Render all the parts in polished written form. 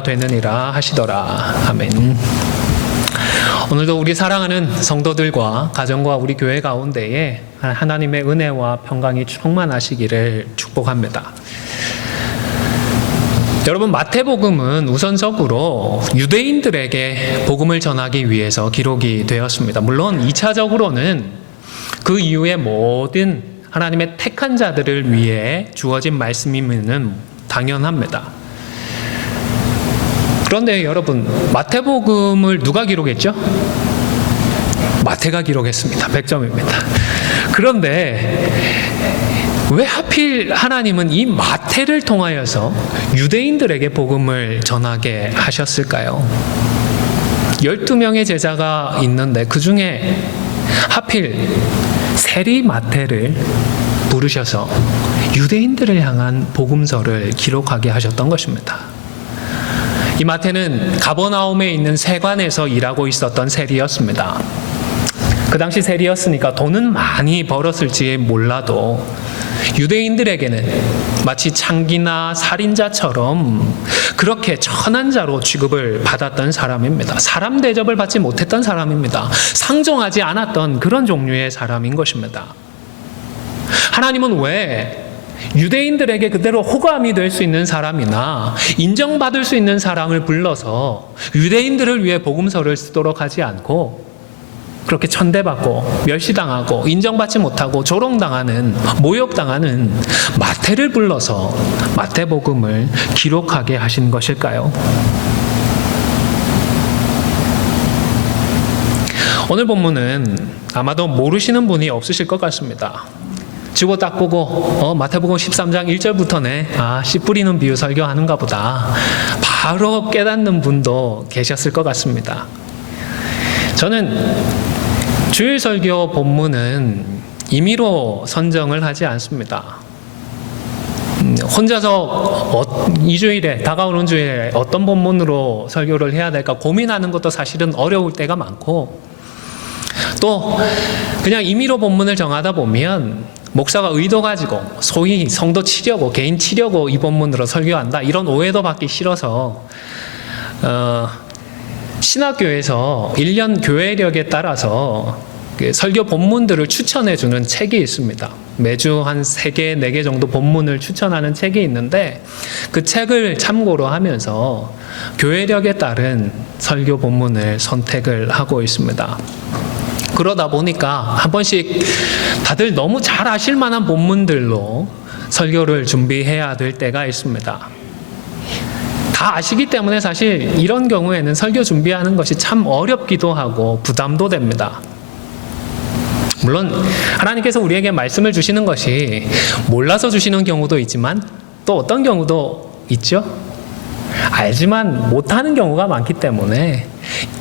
되느니라 하시더라. 아멘. 오늘도 우리 사랑하는 성도들과 가정과 우리 교회 가운데에 하나님의 은혜와 평강이 충만하시기를 축복합니다. 여러분, 마태복음은 우선적으로 유대인들에게 복음을 전하기 위해서 기록이 되었습니다. 물론 2차적으로는 그 이후에 모든 하나님의 택한 자들을 위해 주어진 말씀이면 당연합니다. 그런데 여러분, 마태복음을 누가 기록했죠? 마태가 기록했습니다. 100점입니다. 그런데 왜 하필 하나님은 이 마태를 통하여서 유대인들에게 복음을 전하게 하셨을까요? 12명의 제자가 있는데 그 중에 하필 세리 마태를 부르셔서 유대인들을 향한 복음서를 기록하게 하셨던 것입니다. 이 마태는 가버나움에 있는 세관에서 일하고 있었던 세리였습니다. 그 당시 세리였으니까 돈은 많이 벌었을지 몰라도 유대인들에게는 마치 창기나 살인자처럼 그렇게 천한 자로 취급을 받았던 사람입니다. 사람 대접을 받지 못했던 사람입니다. 상종하지 않았던 그런 종류의 사람인 것입니다. 하나님은 왜 유대인들에게 그대로 호감이 될 수 있는 사람이나 인정받을 수 있는 사람을 불러서 유대인들을 위해 복음서를 쓰도록 하지 않고 그렇게 천대받고 멸시당하고 인정받지 못하고 조롱당하는, 모욕당하는 마태를 불러서 마태복음을 기록하게 하신 것일까요? 오늘 본문은 아마도 모르시는 분이 없으실 것 같습니다. 지고 딱 보고 마태복음 13장 1절부터네, 씨 뿌리는 비유 설교하는가 보다, 바로 깨닫는 분도 계셨을 것 같습니다. 저는 주일 설교 본문은 임의로 선정을 하지 않습니다. 혼자서 이 주일에, 다가오는 주일에 어떤 본문으로 설교를 해야 될까 고민하는 것도 사실은 어려울 때가 많고, 또 그냥 임의로 본문을 정하다 보면 목사가 의도 가지고 소위 성도 치려고, 개인 치려고 이 본문으로 설교한다, 이런 오해도 받기 싫어서 신학교에서 1년 교회력에 따라서 설교 본문들을 추천해 주는 책이 있습니다. 매주 한 3개, 4개 정도 본문을 추천하는 책이 있는데 그 책을 참고로 하면서 교회력에 따른 설교 본문을 선택을 하고 있습니다. 그러다 보니까 한 번씩 다들 너무 잘 아실 만한 본문들로 설교를 준비해야 될 때가 있습니다. 다 아시기 때문에 사실 이런 경우에는 설교 준비하는 것이 참 어렵기도 하고 부담도 됩니다. 물론 하나님께서 우리에게 말씀을 주시는 것이 몰라서 주시는 경우도 있지만 또 어떤 경우도 있죠. 알지만 못하는 경우가 많기 때문에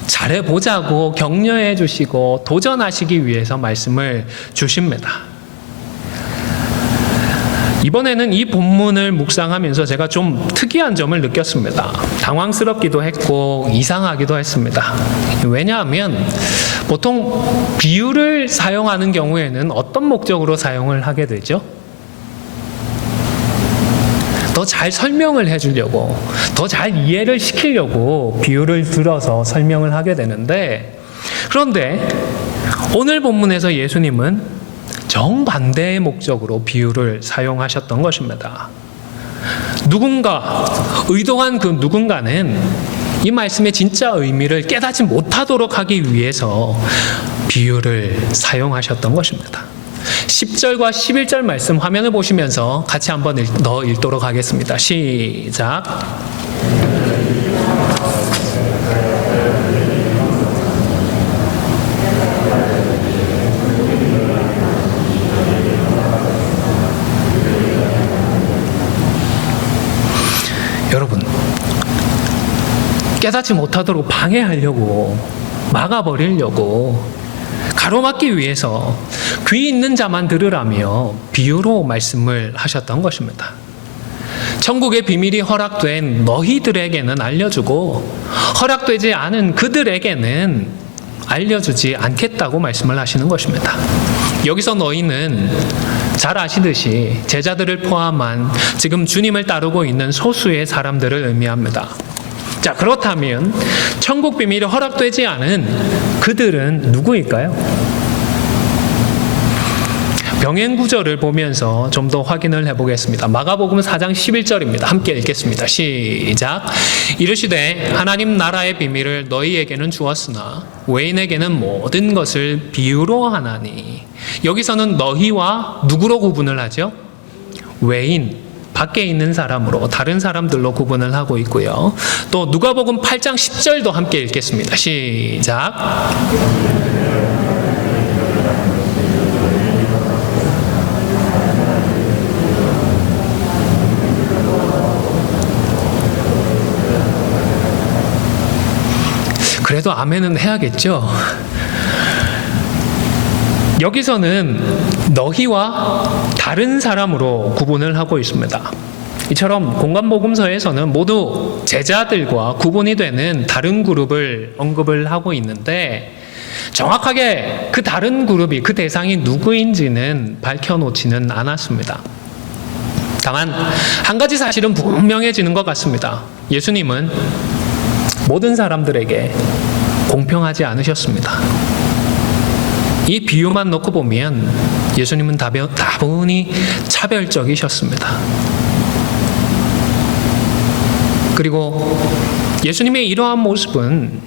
잘해보자고 격려해 주시고 도전하시기 위해서 말씀을 주십니다. 이번에는 이 본문을 묵상하면서 제가 좀 특이한 점을 느꼈습니다. 당황스럽기도 했고 이상하기도 했습니다. 왜냐하면 보통 비유를 사용하는 경우에는 어떤 목적으로 사용을 하게 되죠? 더 잘 설명을 해주려고, 더 잘 이해를 시키려고 비유를 들어서 설명을 하게 되는데, 그런데 오늘 본문에서 예수님은 정반대의 목적으로 비유를 사용하셨던 것입니다. 누군가, 의도한 그 누군가는 이 말씀의 진짜 의미를 깨닫지 못하도록 하기 위해서 비유를 사용하셨던 것입니다. 10절과 11절 말씀 화면을 보시면서 같이 한번 더 읽도록 하겠습니다. 시작. 여러분, 깨닫지 못하도록 방해하려고, 막아버리려고, 가로막기 위해서 귀 있는 자만 들으라며 비유로 말씀을 하셨던 것입니다. 천국의 비밀이 허락된 너희들에게는 알려주고 허락되지 않은 그들에게는 알려주지 않겠다고 말씀을 하시는 것입니다. 여기서 너희는 잘 아시듯이 제자들을 포함한 지금 주님을 따르고 있는 소수의 사람들을 의미합니다. 자, 그렇다면 천국 비밀이 허락되지 않은 그들은 누구일까요? 병행 구절을 보면서 좀 더 확인을 해보겠습니다. 마가복음 4장 11절입니다. 함께 읽겠습니다. 시작. 이르시되 하나님 나라의 비밀을 너희에게는 주었으나 외인에게는 모든 것을 비유로 하나니. 여기서는 너희와 누구로 구분을 하죠? 외인, 밖에 있는 사람으로, 다른 사람들로 구분을 하고 있고요. 또 누가복음 8장 10절도 함께 읽겠습니다. 시작. 그래도 아멘은 해야겠죠. 여기서는 너희와 다른 사람으로 구분을 하고 있습니다. 이처럼 공간복음서에서는 모두 제자들과 구분이 되는 다른 그룹을 언급을 하고 있는데 정확하게 그 다른 그룹이, 그 대상이 누구인지는 밝혀놓지는 않았습니다. 다만 한 가지 사실은 분명해지는 것 같습니다. 예수님은 모든 사람들에게 공평하지 않으셨습니다. 이 비유만 놓고 보면 예수님은 다분히 차별적이셨습니다. 그리고 예수님의 이러한 모습은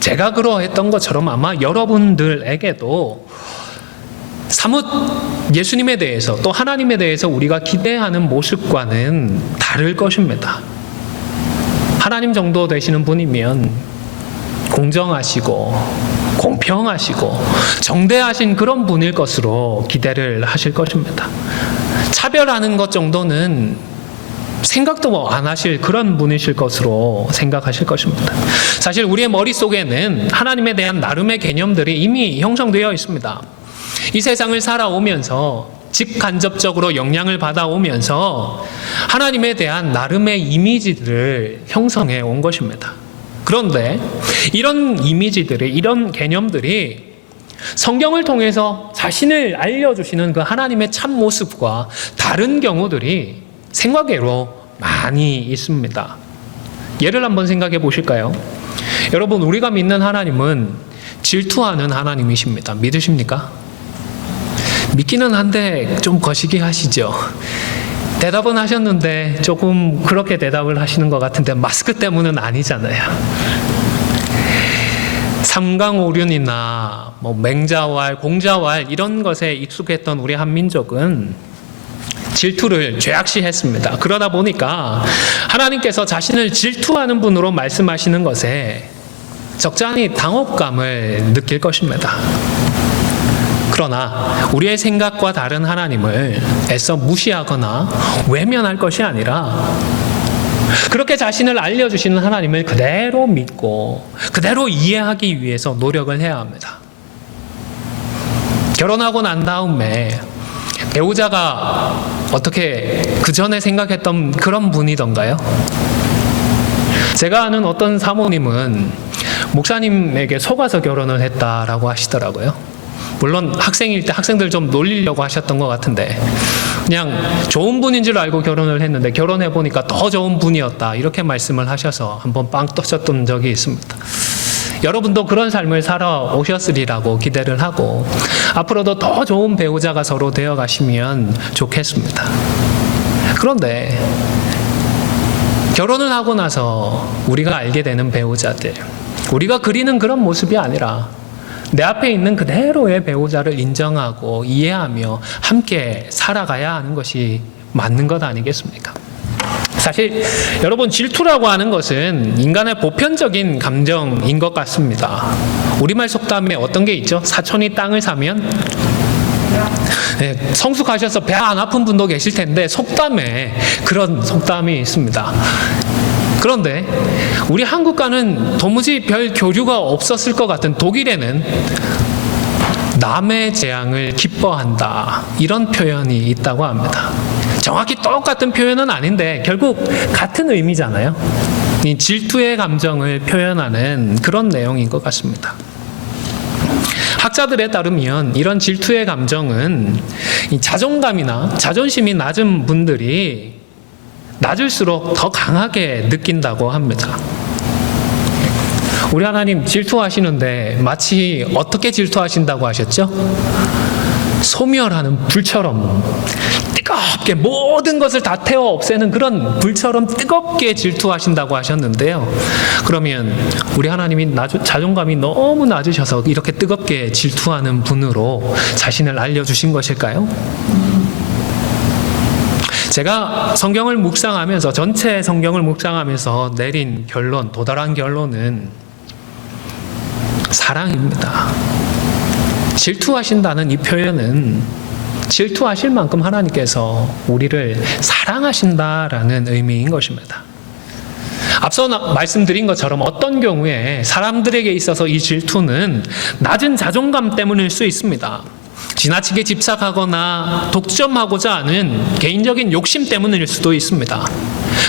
제가 그러했던 것처럼 아마 여러분들에게도 사뭇 예수님에 대해서 또 하나님에 대해서 우리가 기대하는 모습과는 다를 것입니다. 하나님 정도 되시는 분이면 공정하시고 공평하시고 정대하신 그런 분일 것으로 기대를 하실 것입니다. 차별하는 것 정도는 생각도 안 하실 그런 분이실 것으로 생각하실 것입니다. 사실 우리의 머릿속에는 하나님에 대한 나름의 개념들이 이미 형성되어 있습니다. 이 세상을 살아오면서 직간접적으로 영향을 받아오면서 하나님에 대한 나름의 이미지들을 형성해 온 것입니다. 그런데 이런 이미지들이, 이런 개념들이 성경을 통해서 자신을 알려주시는 그 하나님의 참모습과 다른 경우들이 생각외로 많이 있습니다. 예를 한번 생각해 보실까요? 여러분, 우리가 믿는 하나님은 질투하는 하나님이십니다. 믿으십니까? 믿기는 한데 좀 거시기 하시죠. 대답은 하셨는데 조금 그렇게 대답을 하시는 것 같은데 마스크 때문은 아니잖아요. 삼강오륜이나 맹자왈, 공자왈 이런 것에 익숙했던 우리 한민족은 질투를 죄악시했습니다. 그러다 보니까 하나님께서 자신을 질투하는 분으로 말씀하시는 것에 적잖이 당혹감을 느낄 것입니다. 그러나 우리의 생각과 다른 하나님을 애써 무시하거나 외면할 것이 아니라 그렇게 자신을 알려주시는 하나님을 그대로 믿고 그대로 이해하기 위해서 노력을 해야 합니다. 결혼하고 난 다음에 배우자가 어떻게 그 전에 생각했던 그런 분이던가요? 제가 아는 어떤 사모님은 목사님에게 속아서 결혼을 했다라고 하시더라고요. 물론 학생일 때 학생들 좀 놀리려고 하셨던 것 같은데 그냥 좋은 분인 줄 알고 결혼을 했는데 결혼해보니까 더 좋은 분이었다 이렇게 말씀을 하셔서 한번 빵 터졌던 적이 있습니다. 여러분도 그런 삶을 살아오셨으리라고 기대를 하고 앞으로도 더 좋은 배우자가 서로 되어 가시면 좋겠습니다. 그런데 결혼을 하고 나서 우리가 알게 되는 배우자들, 우리가 그리는 그런 모습이 아니라 내 앞에 있는 그대로의 배우자를 인정하고 이해하며 함께 살아가야 하는 것이 맞는 것 아니겠습니까? 사실 여러분, 질투라고 하는 것은 인간의 보편적인 감정인 것 같습니다. 우리말 속담에 어떤 게 있죠? 사촌이 땅을 사면 성숙하셔서 배 안 아픈 분도 계실 텐데 속담에 그런 속담이 있습니다. 그런데 우리 한국과는 도무지 별 교류가 없었을 것 같은 독일에는 남의 재앙을 기뻐한다 이런 표현이 있다고 합니다. 정확히 똑같은 표현은 아닌데 결국 같은 의미잖아요. 이 질투의 감정을 표현하는 그런 내용인 것 같습니다. 학자들에 따르면 이런 질투의 감정은 이 자존감이나 자존심이 낮은 분들이 낮을수록 더 강하게 느낀다고 합니다. 우리 하나님 질투하시는데 마치 어떻게 질투하신다고 하셨죠? 소멸하는 불처럼 뜨겁게 모든 것을 다 태워 없애는 그런 불처럼 뜨겁게 질투하신다고 하셨는데요. 그러면 우리 하나님이 자존감이 너무 낮으셔서 이렇게 뜨겁게 질투하는 분으로 자신을 알려주신 것일까요? 제가 성경을 묵상하면서, 전체 성경을 묵상하면서 내린 결론, 도달한 결론은 사랑입니다. 질투하신다는 이 표현은 질투하실 만큼 하나님께서 우리를 사랑하신다라는 의미인 것입니다. 앞서 말씀드린 것처럼 어떤 경우에 사람들에게 있어서 이 질투는 낮은 자존감 때문일 수 있습니다. 지나치게 집착하거나 독점하고자 하는 개인적인 욕심 때문일 수도 있습니다.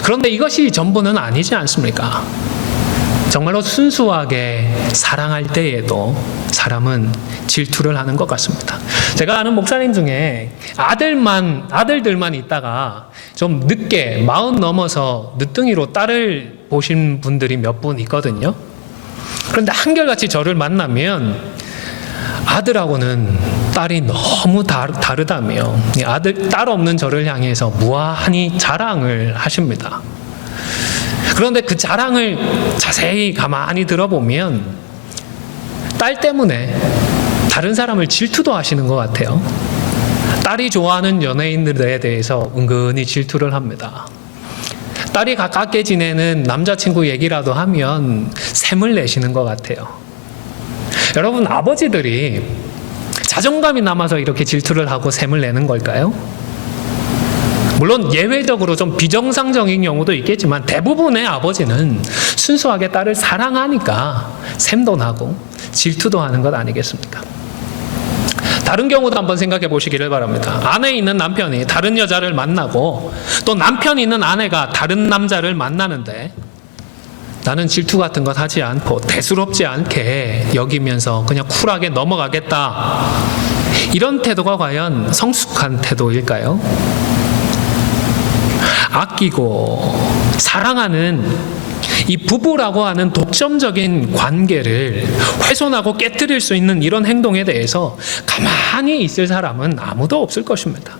그런데 이것이 전부는 아니지 않습니까? 정말로 순수하게 사랑할 때에도 사람은 질투를 하는 것 같습니다. 제가 아는 목사님 중에 아들들만 있다가 좀 늦게 40 넘어서 늦둥이로 딸을 보신 분들이 몇 분 있거든요. 그런데 한결같이 저를 만나면 아들하고는 딸이 너무 다르다며 딸 없는 저를 향해서 무한히 자랑을 하십니다. 그런데 그 자랑을 자세히 가만히 들어보면 딸 때문에 다른 사람을 질투도 하시는 것 같아요. 딸이 좋아하는 연예인들에 대해서 은근히 질투를 합니다. 딸이 가깝게 지내는 남자친구 얘기라도 하면 샘을 내시는 것 같아요. 여러분, 아버지들이 자존감이 남아서 이렇게 질투를 하고 샘을 내는 걸까요? 물론 예외적으로 좀 비정상적인 경우도 있겠지만 대부분의 아버지는 순수하게 딸을 사랑하니까 샘도 나고 질투도 하는 것 아니겠습니까? 다른 경우도 한번 생각해 보시기를 바랍니다. 아내에 있는 남편이 다른 여자를 만나고 또 남편이 있는 아내가 다른 남자를 만나는데 나는 질투 같은 것 하지 않고 대수롭지 않게 여기면서 그냥 쿨하게 넘어가겠다. 이런 태도가 과연 성숙한 태도일까요? 아끼고 사랑하는 이 부부라고 하는 독점적인 관계를 훼손하고 깨뜨릴 수 있는 이런 행동에 대해서 가만히 있을 사람은 아무도 없을 것입니다.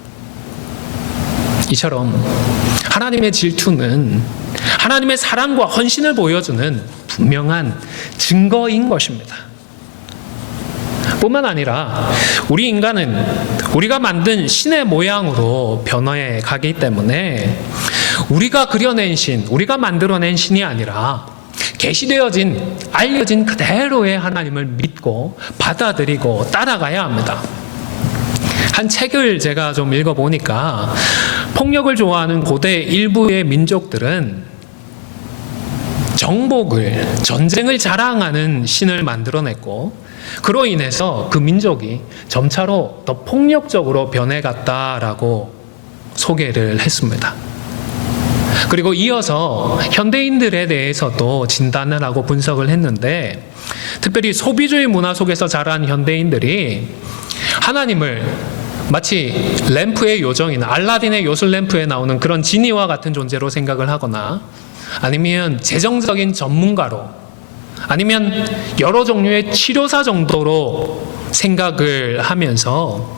이처럼 하나님의 질투는 하나님의 사랑과 헌신을 보여주는 분명한 증거인 것입니다. 뿐만 아니라 우리 인간은 우리가 만든 신의 모양으로 변화해 가기 때문에 우리가 그려낸 신, 우리가 만들어낸 신이 아니라 계시되어진, 알려진 그대로의 하나님을 믿고 받아들이고 따라가야 합니다. 한 책을 제가 좀 읽어보니까 폭력을 좋아하는 고대 일부의 민족들은 정복을, 전쟁을 자랑하는 신을 만들어냈고 그로 인해서 그 민족이 점차로 더 폭력적으로 변해갔다라고 소개를 했습니다. 그리고 이어서 현대인들에 대해서도 진단을 하고 분석을 했는데 특별히 소비주의 문화 속에서 자란 현대인들이 하나님을 마치 램프의 요정이나 알라딘의 요술 램프에 나오는 그런 지니와 같은 존재로 생각을 하거나 아니면 재정적인 전문가로 아니면 여러 종류의 치료사 정도로 생각을 하면서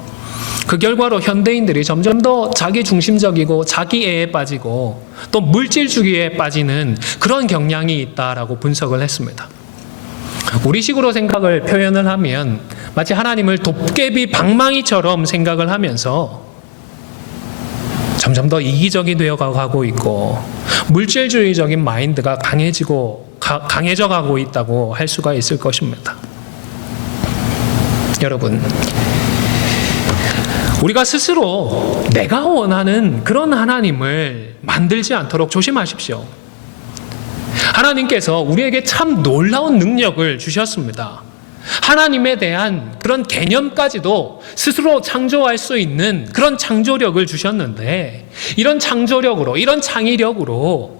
그 결과로 현대인들이 점점 더 자기 중심적이고 자기애에 빠지고 또 물질주의에 빠지는 그런 경향이 있다라고 분석을 했습니다. 우리식으로 생각을 표현을 하면 마치 하나님을 도깨비 방망이처럼 생각을 하면서 점점 더 이기적이 되어가고 있고 물질주의적인 마인드가 강해져 가고 있다고 할 수가 있을 것입니다. 여러분, 우리가 스스로 내가 원하는 그런 하나님을 만들지 않도록 조심하십시오. 하나님께서 우리에게 참 놀라운 능력을 주셨습니다. 하나님에 대한 그런 개념까지도 스스로 창조할 수 있는 그런 창조력을 주셨는데 이런 창조력으로, 이런 창의력으로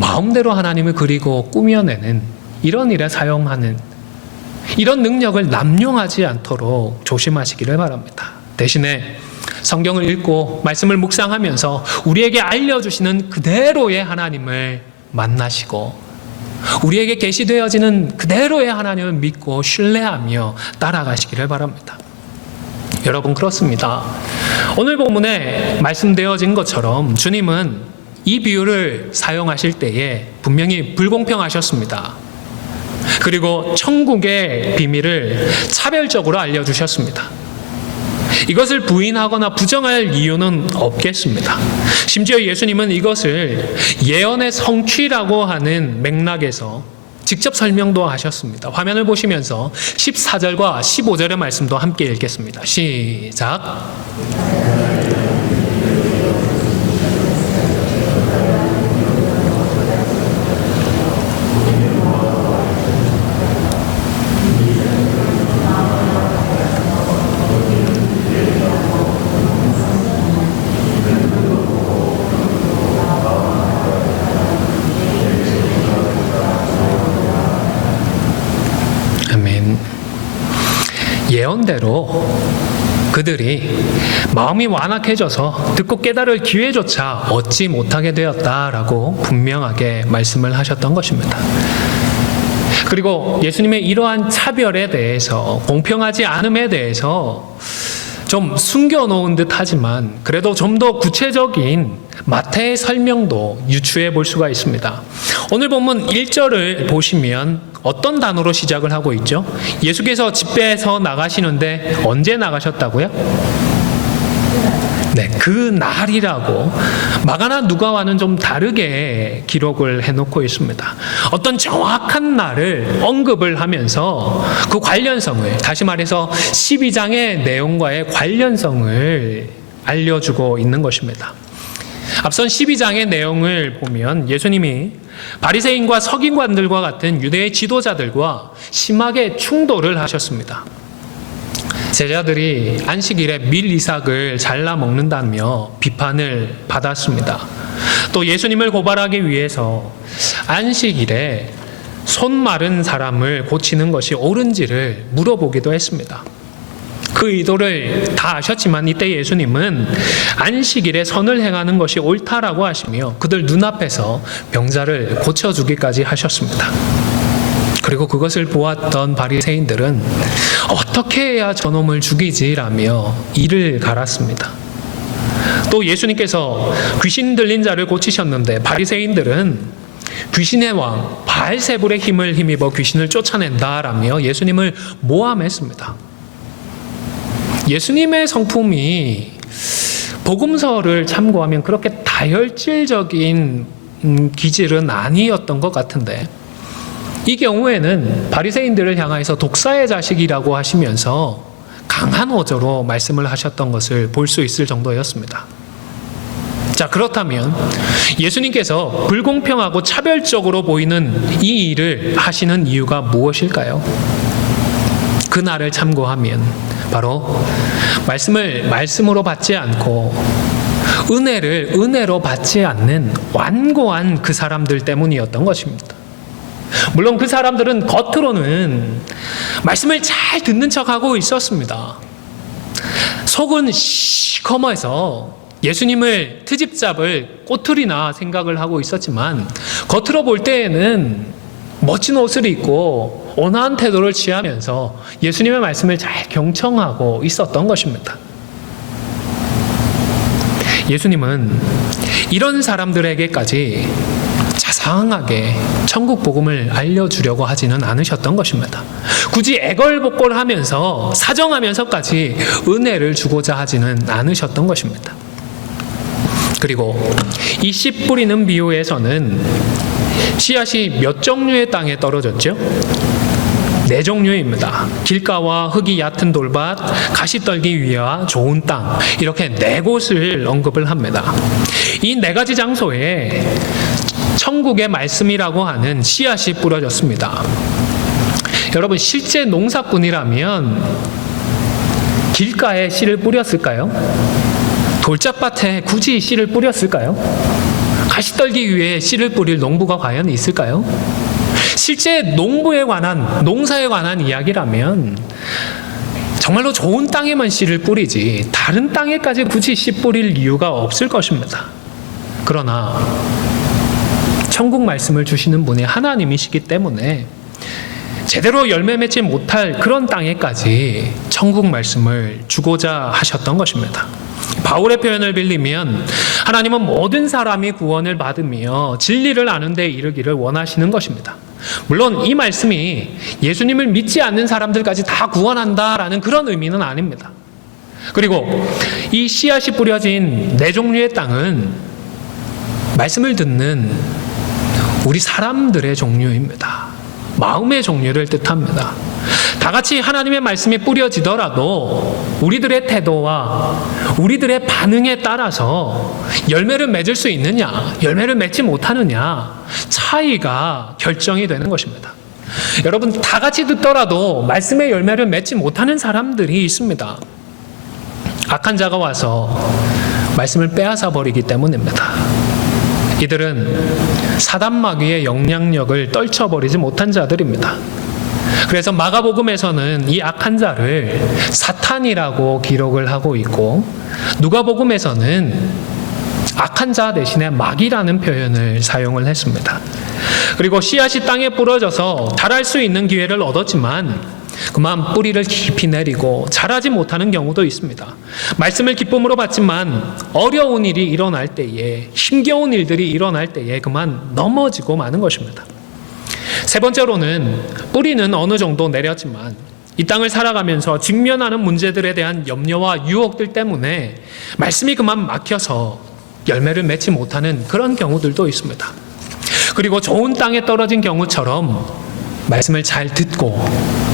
마음대로 하나님을 그리고 꾸며내는 이런 일에 사용하는 이런 능력을 남용하지 않도록 조심하시기를 바랍니다. 대신에 성경을 읽고 말씀을 묵상하면서 우리에게 알려주시는 그대로의 하나님을 만나시고 우리에게 계시되어지는 그대로의 하나님을 믿고 신뢰하며 따라가시기를 바랍니다. 여러분, 그렇습니다. 오늘 본문에 말씀되어진 것처럼 주님은 이 비유를 사용하실 때에 분명히 불공평하셨습니다. 그리고 천국의 비밀을 차별적으로 알려주셨습니다. 이것을 부인하거나 부정할 이유는 없겠습니다. 심지어 예수님은 이것을 예언의 성취라고 하는 맥락에서 직접 설명도 하셨습니다. 화면을 보시면서 14절과 15절의 말씀도 함께 읽겠습니다. 시작. 예언대로 그들이 마음이 완악해져서 듣고 깨달을 기회조차 얻지 못하게 되었다라고 분명하게 말씀을 하셨던 것입니다. 그리고 예수님의 이러한 차별에 대해서, 공평하지 않음에 대해서 좀 숨겨놓은 듯 하지만 그래도 좀 더 구체적인 마태의 설명도 유추해 볼 수가 있습니다. 오늘 본문 1절을 보시면 어떤 단어로 시작을 하고 있죠? 예수께서 집에서 나가시는데 언제 나가셨다고요? 네, 그 날이라고 마가나 누가와는 좀 다르게 기록을 해놓고 있습니다. 어떤 정확한 날을 언급을 하면서 그 관련성을, 다시 말해서 12장의 내용과의 관련성을 알려주고 있는 것입니다. 앞선 12장의 내용을 보면 예수님이 바리새인과 서기관들과 같은 유대의 지도자들과 심하게 충돌을 하셨습니다. 제자들이 안식일에 밀 이삭을 잘라 먹는다며 비판을 받았습니다. 또 예수님을 고발하기 위해서 안식일에 손 마른 사람을 고치는 것이 옳은지를 물어보기도 했습니다. 그 의도를 다 아셨지만 이때 예수님은 안식일에 선을 행하는 것이 옳다라고 하시며 그들 눈앞에서 병자를 고쳐주기까지 하셨습니다. 그리고 그것을 보았던 바리새인들은 어떻게 해야 저놈을 죽이지라며 이를 갈았습니다. 또 예수님께서 귀신 들린 자를 고치셨는데 바리새인들은 귀신의 왕 바알세불의 힘을 힘입어 귀신을 쫓아낸다라며 예수님을 모함했습니다. 예수님의 성품이 복음서를 참고하면 그렇게 다혈질적인 기질은 아니었던 것 같은데 이 경우에는 바리새인들을 향하여서 독사의 자식이라고 하시면서 강한 어조로 말씀을 하셨던 것을 볼 수 있을 정도였습니다. 자, 그렇다면 예수님께서 불공평하고 차별적으로 보이는 이 일을 하시는 이유가 무엇일까요? 그 날을 참고하면 바로 말씀을 말씀으로 받지 않고 은혜를 은혜로 받지 않는 완고한 그 사람들 때문이었던 것입니다. 물론 그 사람들은 겉으로는 말씀을 잘 듣는 척하고 있었습니다. 속은 시커머해서 예수님을 트집 잡을 꼬투리나 생각을 하고 있었지만 겉으로 볼 때에는 멋진 옷을 입고 온화한 태도를 취하면서 예수님의 말씀을 잘 경청하고 있었던 것입니다. 예수님은 이런 사람들에게까지 자상하게 천국 복음을 알려주려고 하지는 않으셨던 것입니다. 굳이 애걸복걸하면서 사정하면서까지 은혜를 주고자 하지는 않으셨던 것입니다. 그리고 이 씨 뿌리는 비유에서는 씨앗이 몇 종류의 땅에 떨어졌죠? 4종류입니다. 길가와 흙이 얕은 돌밭, 가시 떨기 위와 좋은 땅, 이렇게 4곳을 언급을 합니다. 이 4가지 장소에 천국의 말씀이라고 하는 씨앗이 뿌려졌습니다. 여러분, 실제 농사꾼이라면 길가에 씨를 뿌렸을까요? 돌짝밭에 굳이 씨를 뿌렸을까요? 가시 떨기 위해 씨를 뿌릴 농부가 과연 있을까요? 실제 농부에 관한, 농사에 관한 이야기라면 정말로 좋은 땅에만 씨를 뿌리지 다른 땅에까지 굳이 씨 뿌릴 이유가 없을 것입니다. 그러나 천국 말씀을 주시는 분이 하나님이시기 때문에 제대로 열매 맺지 못할 그런 땅에까지 천국 말씀을 주고자 하셨던 것입니다. 바울의 표현을 빌리면 하나님은 모든 사람이 구원을 받으며 진리를 아는 데 이르기를 원하시는 것입니다. 물론 이 말씀이 예수님을 믿지 않는 사람들까지 다 구원한다라는 그런 의미는 아닙니다. 그리고 이 씨앗이 뿌려진 네 종류의 땅은 말씀을 듣는 우리 사람들의 종류입니다. 마음의 종류를 뜻합니다. 다 같이 하나님의 말씀이 뿌려지더라도 우리들의 태도와 우리들의 반응에 따라서 열매를 맺을 수 있느냐, 열매를 맺지 못하느냐 차이가 결정이 되는 것입니다. 여러분, 다 같이 듣더라도 말씀의 열매를 맺지 못하는 사람들이 있습니다. 악한 자가 와서 말씀을 빼앗아 버리기 때문입니다. 이들은 사단 마귀의 영향력을 떨쳐버리지 못한 자들입니다. 그래서 마가복음에서는 이 악한 자를 사탄이라고 기록을 하고 있고, 누가복음에서는 악한 자 대신에 마귀라는 표현을 사용을 했습니다. 그리고 씨앗이 땅에 뿌려져서 자랄 수 있는 기회를 얻었지만 그만 뿌리를 깊이 내리고 자라지 못하는 경우도 있습니다. 말씀을 기쁨으로 받지만 어려운 일이 일어날 때에, 힘겨운 일들이 일어날 때에 그만 넘어지고 마는 것입니다. 세 번째로는 뿌리는 어느 정도 내렸지만 이 땅을 살아가면서 직면하는 문제들에 대한 염려와 유혹들 때문에 말씀이 그만 막혀서 열매를 맺지 못하는 그런 경우들도 있습니다. 그리고 좋은 땅에 떨어진 경우처럼 말씀을 잘 듣고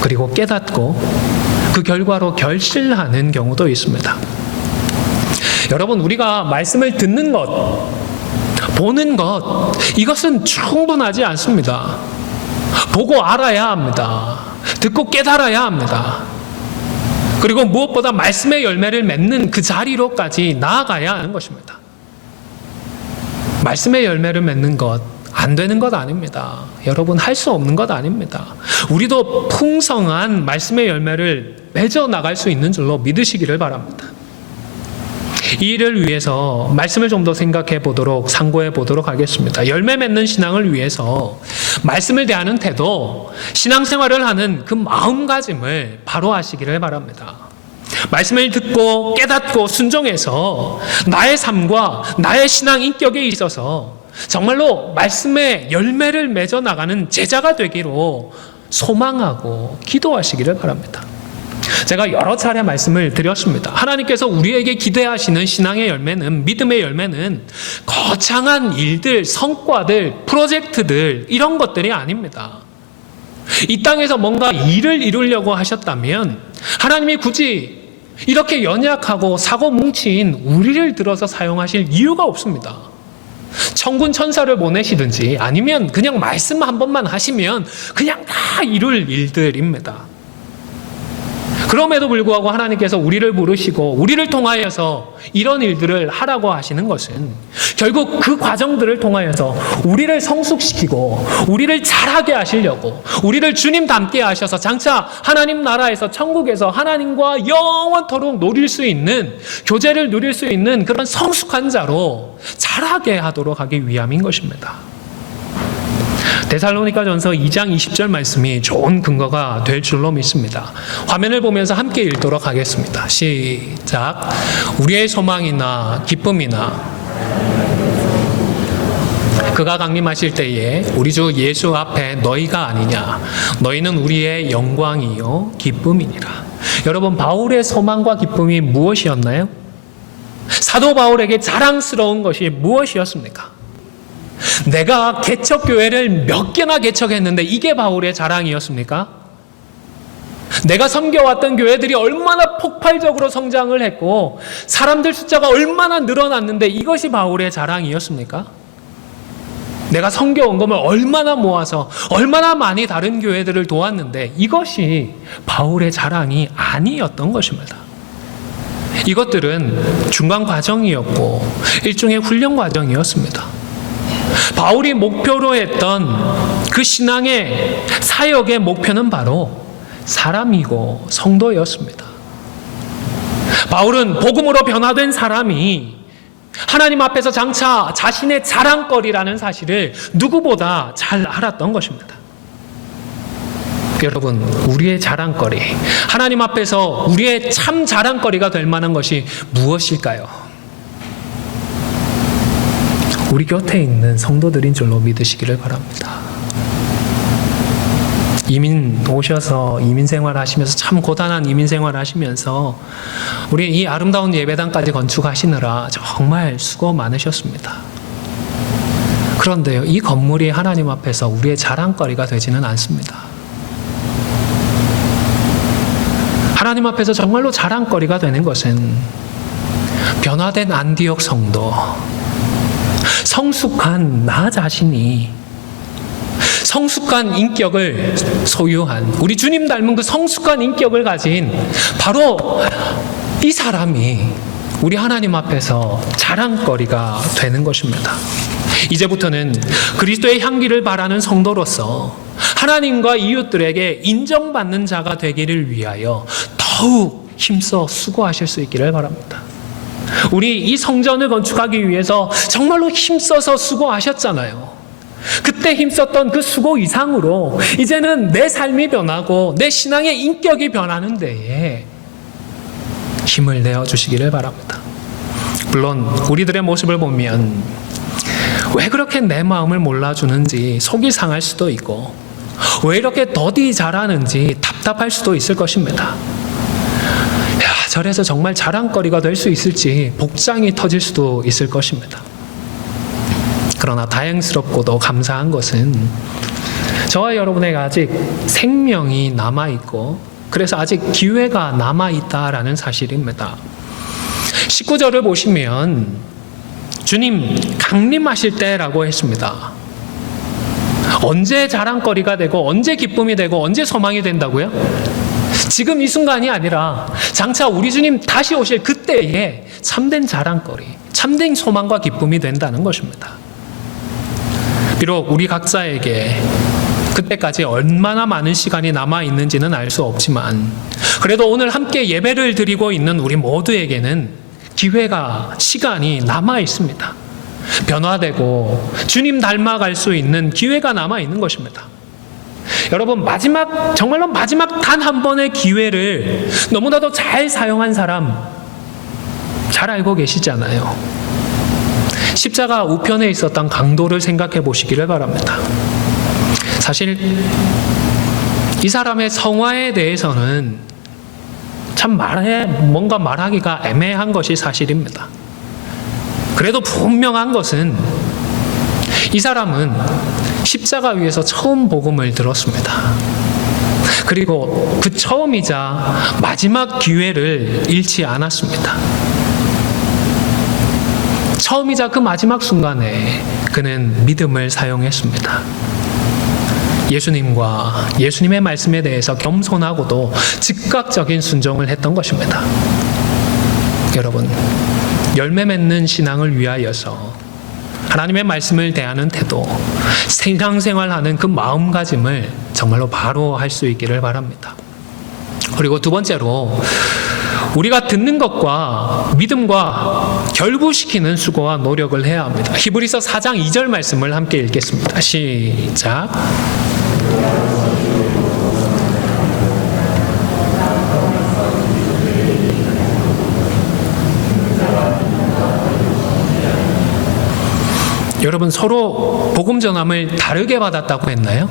그리고 깨닫고 그 결과로 결실하는 경우도 있습니다. 여러분, 우리가 말씀을 듣는 것, 보는 것, 이것은 충분하지 않습니다. 보고 알아야 합니다. 듣고 깨달아야 합니다. 그리고 무엇보다 말씀의 열매를 맺는 그 자리로까지 나아가야 하는 것입니다. 말씀의 열매를 맺는 것, 안 되는 것 아닙니다. 여러분, 할 수 없는 것 아닙니다. 우리도 풍성한 말씀의 열매를 맺어 나갈 수 있는 줄로 믿으시기를 바랍니다. 이 일을 위해서 말씀을 좀 더 생각해 보도록, 상고해 보도록 하겠습니다. 열매 맺는 신앙을 위해서 말씀을 대하는 태도, 신앙생활을 하는 그 마음가짐을 바로 하시기를 바랍니다. 말씀을 듣고 깨닫고 순종해서 나의 삶과 나의 신앙 인격에 있어서 정말로 말씀의 열매를 맺어 나가는 제자가 되기로 소망하고 기도하시기를 바랍니다. 제가 여러 차례 말씀을 드렸습니다. 하나님께서 우리에게 기대하시는 신앙의 열매는, 믿음의 열매는 거창한 일들, 성과들, 프로젝트들, 이런 것들이 아닙니다. 이 땅에서 뭔가 일을 이루려고 하셨다면 하나님이 굳이 이렇게 연약하고 사고 뭉친 우리를 들어서 사용하실 이유가 없습니다. 천군 천사를 보내시든지 아니면 그냥 말씀 한 번만 하시면 그냥 다 이룰 일들입니다. 그럼에도 불구하고 하나님께서 우리를 부르시고 우리를 통하여서 이런 일들을 하라고 하시는 것은 결국 그 과정들을 통하여서 우리를 성숙시키고 우리를 잘하게 하시려고, 우리를 주님 닮게 하셔서 장차 하나님 나라에서, 천국에서 하나님과 영원토록 누릴 수 있는, 교제를 누릴 수 있는 그런 성숙한 자로 자라게 하도록 하기 위함인 것입니다. 데살로니가전서 2장 20절 말씀이 좋은 근거가 될 줄로 믿습니다. 화면을 보면서 함께 읽도록 하겠습니다. 시작. 우리의 소망이나 기쁨이나 그가 강림하실 때에 우리 주 예수 앞에 너희가 아니냐, 너희는 우리의 영광이요 기쁨이니라. 여러분, 바울의 소망과 기쁨이 무엇이었나요? 사도 바울에게 자랑스러운 것이 무엇이었습니까? 내가 개척교회를 몇 개나 개척했는데 이게 바울의 자랑이었습니까? 내가 섬겨왔던 교회들이 얼마나 폭발적으로 성장을 했고 사람들 숫자가 얼마나 늘어났는데 이것이 바울의 자랑이었습니까? 내가 섬겨온 것을 얼마나 모아서 얼마나 많이 다른 교회들을 도왔는데 이것이 바울의 자랑이 아니었던 것입니다. 이것들은 중간 과정이었고 일종의 훈련 과정이었습니다. 바울이 목표로 했던 그 신앙의 사역의 목표는 바로 사람이고 성도였습니다. 바울은 복음으로 변화된 사람이 하나님 앞에서 장차 자신의 자랑거리라는 사실을 누구보다 잘 알았던 것입니다. 여러분, 우리의 자랑거리, 하나님 앞에서 우리의 참 자랑거리가 될 만한 것이 무엇일까요? 우리 곁에 있는 성도들인 줄로 믿으시기를 바랍니다. 이민 오셔서 이민 생활 하시면서, 참 고단한 이민 생활 하시면서 우리 이 아름다운 예배당까지 건축하시느라 정말 수고 많으셨습니다. 그런데요, 이 건물이 하나님 앞에서 우리의 자랑거리가 되지는 않습니다. 하나님 앞에서 정말로 자랑거리가 되는 것은 변화된 안디옥 성도, 성숙한 나 자신이 성숙한 인격을 소유한, 우리 주님 닮은 그 성숙한 인격을 가진 바로 이 사람이 우리 하나님 앞에서 자랑거리가 되는 것입니다. 이제부터는 그리스도의 향기를 바라는 성도로서 하나님과 이웃들에게 인정받는 자가 되기를 위하여 더욱 힘써 수고하실 수 있기를 바랍니다. 우리 이 성전을 건축하기 위해서 정말로 힘써서 수고하셨잖아요. 그때 힘썼던 그 수고 이상으로 이제는 내 삶이 변하고 내 신앙의 인격이 변하는 데에 힘을 내어주시기를 바랍니다. 물론 우리들의 모습을 보면 왜 그렇게 내 마음을 몰라주는지 속이 상할 수도 있고, 왜 이렇게 더디 잘하는지 답답할 수도 있을 것입니다. 절에서 정말 자랑거리가 될 수 있을지 복장이 터질 수도 있을 것입니다. 그러나 다행스럽고도 감사한 것은 저와 여러분에게 아직 생명이 남아있고, 그래서 아직 기회가 남아있다라는 사실입니다. 19절을 보시면 주님 강림하실 때라고 했습니다. 언제 자랑거리가 되고 언제 기쁨이 되고 언제 소망이 된다고요? 지금 이 순간이 아니라 장차 우리 주님 다시 오실 그때에 참된 자랑거리, 참된 소망과 기쁨이 된다는 것입니다. 비록 우리 각자에게 그때까지 얼마나 많은 시간이 남아있는지는 알 수 없지만, 그래도 오늘 함께 예배를 드리고 있는 우리 모두에게는 기회가, 시간이 남아있습니다. 변화되고 주님 닮아갈 수 있는 기회가 남아있는 것입니다. 여러분, 정말로 마지막 단 한 번의 기회를 너무나도 잘 사용한 사람 잘 알고 계시잖아요. 십자가 우편에 있었던 강도를 생각해 보시기를 바랍니다. 사실 이 사람의 성화에 대해서는 참 뭔가 말하기가 애매한 것이 사실입니다. 그래도 분명한 것은 이 사람은 십자가 위에서 처음 복음을 들었습니다. 그리고 그 처음이자 마지막 기회를 잃지 않았습니다. 처음이자 그 마지막 순간에 그는 믿음을 사용했습니다. 예수님과 예수님의 말씀에 대해서 겸손하고도 즉각적인 순종을 했던 것입니다. 여러분, 열매 맺는 신앙을 위하여서 하나님의 말씀을 대하는 태도, 신앙생활하는 그 마음가짐을 정말로 바로 할 수 있기를 바랍니다. 그리고 두 번째로, 우리가 듣는 것과 믿음과 결부시키는 수고와 노력을 해야 합니다. 히브리서 4장 2절 말씀을 함께 읽겠습니다. 시작. 여러분, 서로 복음 전함을 다르게 받았다고 했나요?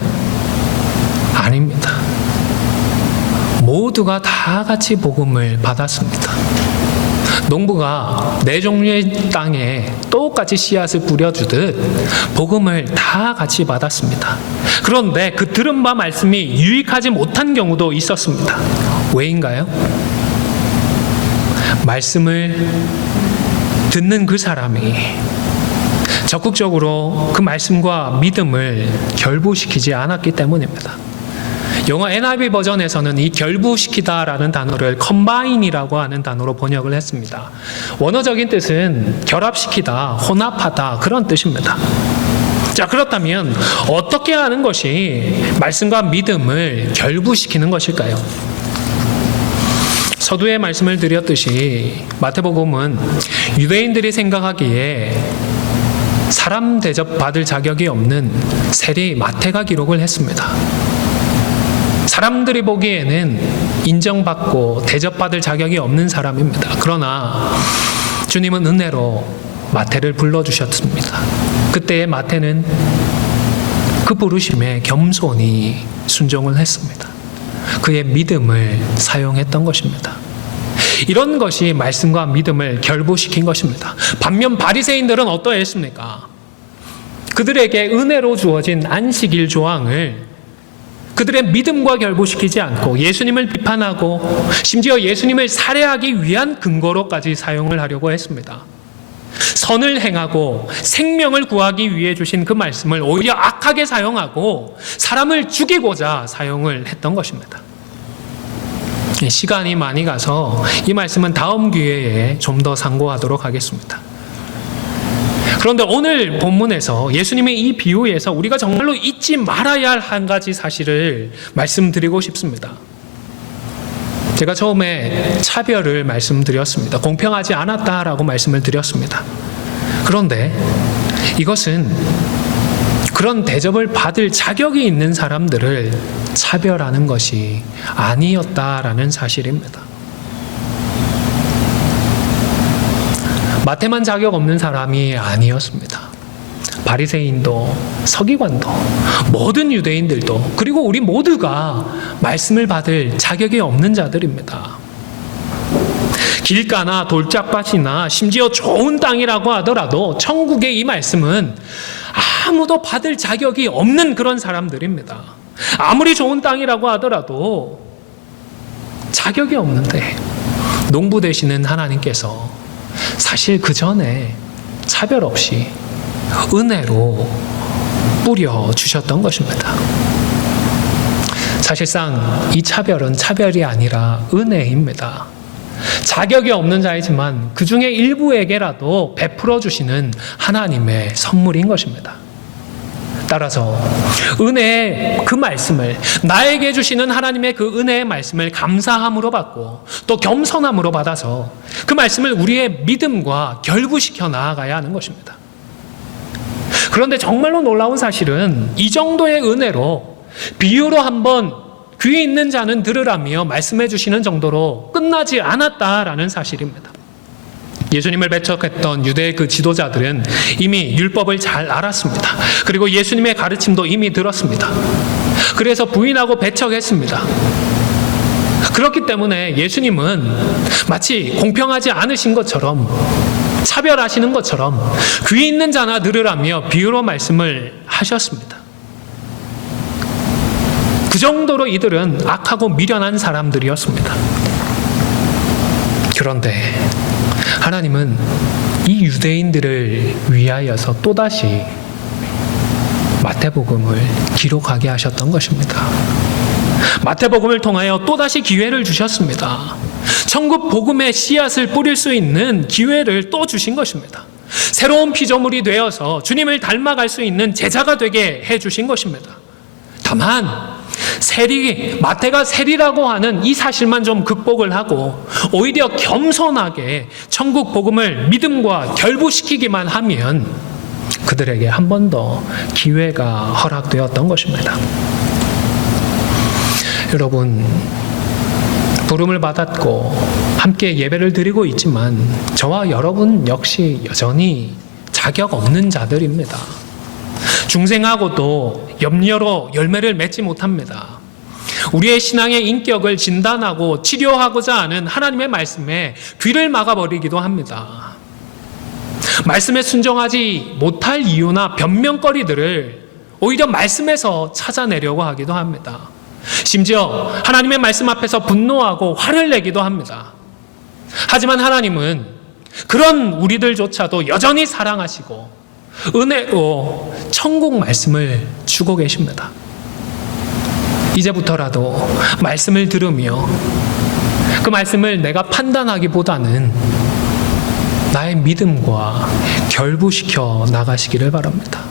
아닙니다. 모두가 다 같이 복음을 받았습니다. 농부가 네 종류의 땅에 똑같이 씨앗을 뿌려주듯 복음을 다 같이 받았습니다. 그런데 그 들은 바 말씀이 유익하지 못한 경우도 있었습니다. 왜인가요? 말씀을 듣는 그 사람이 적극적으로 그 말씀과 믿음을 결부시키지 않았기 때문입니다. 영어 NIV 버전에서는 이 결부시키다라는 단어를 컴바인이라고 하는 단어로 번역을 했습니다. 원어적인 뜻은 결합시키다, 혼합하다, 그런 뜻입니다. 자, 그렇다면 어떻게 하는 것이 말씀과 믿음을 결부시키는 것일까요? 서두에 말씀을 드렸듯이 마태복음은 유대인들이 생각하기에 사람 대접받을 자격이 없는 세리 마태가 기록을 했습니다. 사람들이 보기에는 인정받고 대접받을 자격이 없는 사람입니다. 그러나 주님은 은혜로 마태를 불러주셨습니다. 그때 마태는 그 부르심에 겸손히 순종을 했습니다. 그의 믿음을 사용했던 것입니다. 이런 것이 말씀과 믿음을 결부시킨 것입니다. 반면 바리새인들은 어떠했습니까? 그들에게 은혜로 주어진 안식일 조항을 그들의 믿음과 결부시키지 않고 예수님을 비판하고 심지어 예수님을 살해하기 위한 근거로까지 사용을 하려고 했습니다. 선을 행하고 생명을 구하기 위해 주신 그 말씀을 오히려 악하게 사용하고 사람을 죽이고자 사용을 했던 것입니다. 시간이 많이 가서 이 말씀은 다음 기회에 좀 더 상고하도록 하겠습니다. 그런데 오늘 본문에서 예수님의 이 비유에서 우리가 정말로 잊지 말아야 할 한 가지 사실을 말씀드리고 싶습니다. 제가 처음에 차별을 말씀드렸습니다. 공평하지 않았다라고 말씀을 드렸습니다. 그런데 이것은 그런 대접을 받을 자격이 있는 사람들을 차별하는 것이 아니었다라는 사실입니다. 마태만 자격 없는 사람이 아니었습니다. 바리새인도 서기관도 모든 유대인들도 그리고 우리 모두가 말씀을 받을 자격이 없는 자들입니다. 길가나 돌짝밭이나 심지어 좋은 땅이라고 하더라도 천국의 이 말씀은 아무도 받을 자격이 없는 그런 사람들입니다. 아무리 좋은 땅이라고 하더라도 자격이 없는데 농부 되시는 하나님께서 사실 그 전에 차별 없이 은혜로 뿌려주셨던 것입니다. 사실상 이 차별은 차별이 아니라 은혜입니다. 자격이 없는 자이지만 그 중에 일부에게라도 베풀어 주시는 하나님의 선물인 것입니다. 따라서 은혜의 그 말씀을 나에게 주시는 하나님의 그 은혜의 말씀을 감사함으로 받고 또 겸손함으로 받아서 그 말씀을 우리의 믿음과 결부시켜 나아가야 하는 것입니다. 그런데 정말로 놀라운 사실은 이 정도의 은혜로 비유로 한번 귀 있는 자는 들으라며 말씀해 주시는 정도로 끝나지 않았다라는 사실입니다. 예수님을 배척했던 유대의 그 지도자들은 이미 율법을 잘 알았습니다. 그리고 예수님의 가르침도 이미 들었습니다. 그래서 부인하고 배척했습니다. 그렇기 때문에 예수님은 마치 공평하지 않으신 것처럼 차별하시는 것처럼 귀 있는 자나 들으라며 비유로 말씀을 하셨습니다. 그 정도로 이들은 악하고 미련한 사람들이었습니다. 그런데 하나님은 이 유대인들을 위하여서 또다시 마태복음을 기록하게 하셨던 것입니다. 마태복음을 통하여 또다시 기회를 주셨습니다. 천국 복음의 씨앗을 뿌릴 수 있는 기회를 또 주신 것입니다. 새로운 피조물이 되어서 주님을 닮아갈 수 있는 제자가 되게 해주신 것입니다. 다만 마태가 세리라고 하는 이 사실만 좀 극복을 하고 오히려 겸손하게 천국 복음을 믿음과 결부시키기만 하면 그들에게 한 번 더 기회가 허락되었던 것입니다. 여러분, 부름을 받았고 함께 예배를 드리고 있지만 저와 여러분 역시 여전히 자격 없는 자들입니다. 중생하고도 염려로 열매를 맺지 못합니다. 우리의 신앙의 인격을 진단하고 치료하고자 하는 하나님의 말씀에 귀를 막아버리기도 합니다. 말씀에 순종하지 못할 이유나 변명거리들을 오히려 말씀에서 찾아내려고 하기도 합니다. 심지어 하나님의 말씀 앞에서 분노하고 화를 내기도 합니다. 하지만 하나님은 그런 우리들조차도 여전히 사랑하시고 은혜로 천국 말씀을 주고 계십니다. 이제부터라도 말씀을 들으며 그 말씀을 내가 판단하기보다는 나의 믿음과 결부시켜 나가시기를 바랍니다.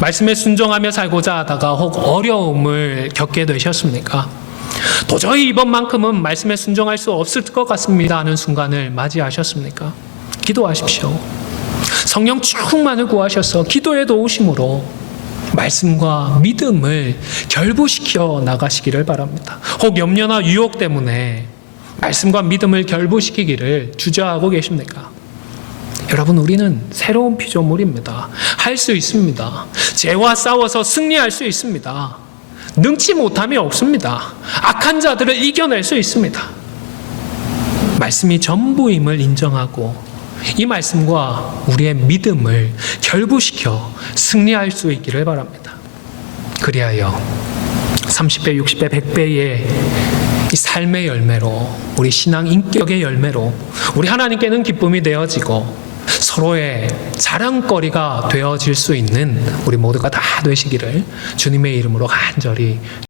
말씀에 순종하며 살고자 하다가 혹 어려움을 겪게 되셨습니까? 도저히 이번만큼은 말씀에 순종할 수 없을 것 같습니다 하는 순간을 맞이하셨습니까? 기도하십시오. 성령 충만을 구하셔서 기도의 도우심으로 말씀과 믿음을 결부시켜 나가시기를 바랍니다. 혹 염려나 유혹 때문에 말씀과 믿음을 결부시키기를 주저하고 계십니까? 여러분, 우리는 새로운 피조물입니다. 할 수 있습니다. 죄와 싸워서 승리할 수 있습니다. 능치 못함이 없습니다. 악한 자들을 이겨낼 수 있습니다. 말씀이 전부임을 인정하고 이 말씀과 우리의 믿음을 결부시켜 승리할 수 있기를 바랍니다. 그리하여 30배, 60배, 100배의 이 삶의 열매로, 우리 신앙 인격의 열매로 우리 하나님께는 기쁨이 되어지고 서로의 자랑거리가 되어질 수 있는 우리 모두가 다 되시기를 주님의 이름으로 간절히